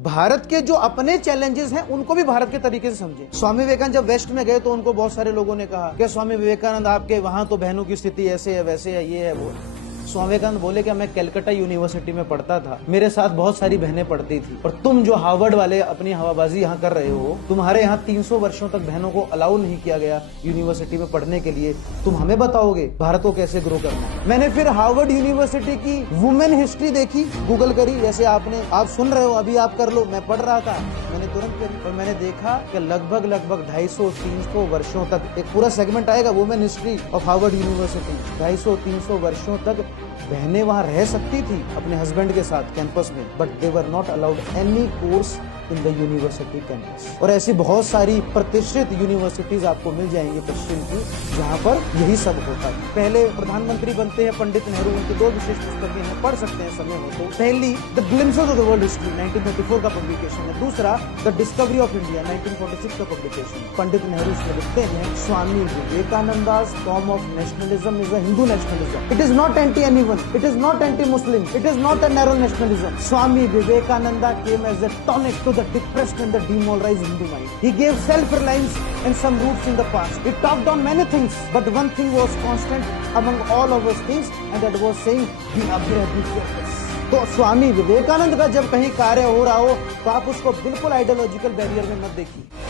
भारत के जो अपने चैलेंजेस हैं उनको भी भारत के तरीके से समझे। स्वामी विवेकानंद जब वेस्ट में गए तो उनको बहुत सारे लोगों ने कहा कि स्वामी विवेकानंद आपके वहां तो बहनों की स्थिति ऐसे है, वैसे है, ये है, वो है। स्वामी विवेकानंद बोले कि मैं कलकत्ता यूनिवर्सिटी में पढ़ता था, मेरे साथ बहुत सारी बहनें पढ़ती थी, और तुम जो हार्वर्ड वाले अपनी हवाबाजी यहाँ कर रहे हो, तुम्हारे यहाँ 300 वर्षों तक बहनों को अलाउ नहीं किया गया यूनिवर्सिटी में पढ़ने के लिए, तुम हमें बताओगे भारत को कैसे ग्रो करना है। मैंने फिर हार्वर्ड यूनिवर्सिटी की वुमेन हिस्ट्री देखी, गूगल करी, जैसे आप सुन रहे हो, अभी आप कर लो, मैं पढ़ रहा था, मैंने तुरंत करी, और मैंने देखा कि लगभग 250-300 वर्षों तक एक पूरा सेगमेंट आएगा women history of Harvard university. 250-300 वर्षों तक बहनें वहां रह सकती थी अपने हस्बैंड के साथ कैंपस में, but they were not allowed any course in the university campus. और ऐसी बहुत सारी प्रतिष्ठित यूनिवर्सिटीज आपको मिल जाएंगी पश्चिम की, जहां पर यही सब होता है। पहले प्रधानमंत्री बनते हैं पंडित नेहरू, उनकी 2 विशेष पुस्तकें हैं, पढ़ सकते हैं समय हो तो। पहली the glimpses of the world history 1934 का पब्लिकेशन है, दूसरा द डिस्कवरी ऑफ इंडिया 1946 का पब्लिकेशन। पंडित नेहरू इसमें लिखते हैं Swami Vivekananda's form of nationalism is a Hindu nationalism. It is not anti anyone, it is not anti Muslim, it is not a narrow nationalism. Swami Vivekananda came as a tonic to the depressed and the demoralized Hindu mind. He gave self-reliance and some roots in the past. He talked on many things, but one thing was constant among all of those things, and that was saying, "We are fearless." तो स्वामी विवेकानंद का जब कहीं कार्य हो रहा हो तो आप उसको बिल्कुल आइडियोलॉजिकल बैरियर में मत देखिए।